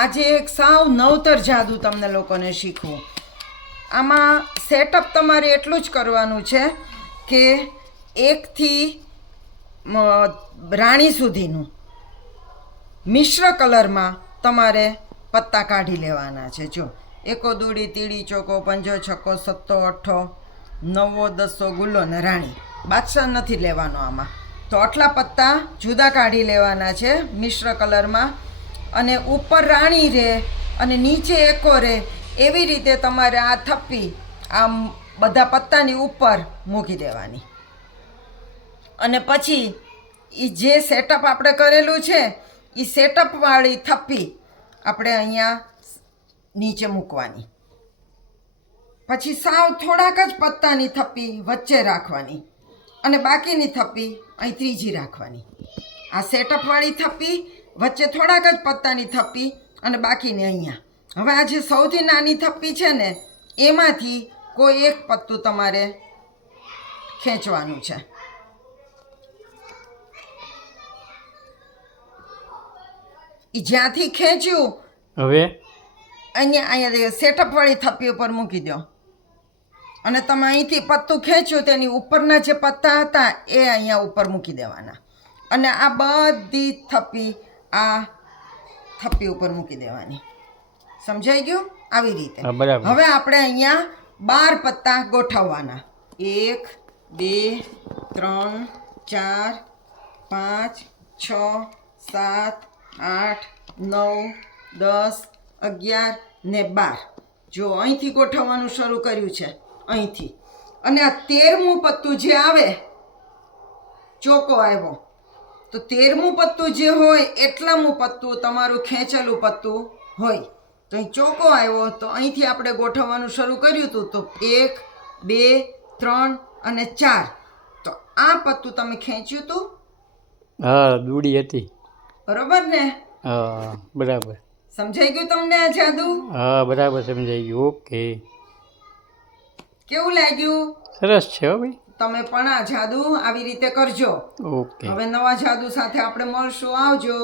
આજે એક સાવ નવતર જાદુ તમને લોકોને શીખવું. આમાં સેટઅપ તમારે એટલું જ કરવાનું છે કે 1 થી રાણી સુધીનું મિશ્ર કલરમાં તમારે પત્તા કાઢી લેવાના છે. જો 1 દૂડી તીડી ચોકો 5 છક્કો 7 8 9 10 ગુલ્લો ને રાણી. બાદશાહ નથી લેવાનો આમાં. તો આટલા પત્તા જુદા કાઢી લેવાના છે મિશ્ર કલરમાં, અને ઉપર રાણી રહે અને નીચે એકો રહે એવી રીતે તમારે આ થપ્પી આમ બધા પત્તાની ઉપર મૂકી દેવાની. અને પછી એ જે સેટઅપ આપણે કરેલું છે એ સેટઅપવાળી થપ્પી આપણે અહીંયા નીચે મૂકવાની. પછી સાવ થોડાક જ પત્તાની થપ્પી વચ્ચે રાખવાની અને બાકીની થપ્પી અહીં ત્રીજી રાખવાની. આ સેટઅપવાળી થપ્પી વચ્ચે થોડાક જ પત્તાની થપ્પી અને બાકીને અહીંયા. હવે આ જે સૌથી નાની થપ્પી છે ને એમાંથી કોઈ એક પત્તું તમારે ખેંચવાનું છે. એ જ્યાંથી ખેંચ્યું હવે અહીંયા સેટઅપવાળી થપ્પી ઉપર મૂકી દો અને તમે અહીંથી પત્તું ખેંચ્યું તેની ઉપરના જે પત્તા હતા એ અહીંયા ઉપર મૂકી દેવાના અને આ બધી થપ્પી આ થપ્પી ઉપર મૂકી દેવાની. સમજાઈ ગયું? આવી રીતે. બરાબર. હવે આપણે અહીંયા 12 પત્તા ગોઠવવાના. 1 2 3 4 5 6 7 8 9 10 11 ને 12. જો અહીંથી ગોઠવવાનું શરૂ કર્યું છે અહીંથી, અને આ 13મું પત્તું જે આવે ચોકો આવ્યો તો 13મું પત્તું જે હોય એટલામું પત્તું તમારું ખેંચેલું પત્તું હોય. તો અહીં ચોકો આવ્યો તો અહીંથી આપણે ગોઠવવાનું શરૂ કર્યું હતું તો 1 2 3 અને 4. તો આ પત્તું તમે ખેંચ્યું હતું? હા, દૂડી હતી. બરોબર ને? હા, બરાબર. સમજાઈ ગયું તમને આ જાદુ? હા, બરાબર સમજાઈ ગયું. ઓકે, કેવું લાગ્યું? સરસ છે હો ભાઈ. તમે પણ આ જાદુ આવી રીતે કરજો. ઓકે. હવે નવા જાદુ સાથે આપણે મળશું. આવજો.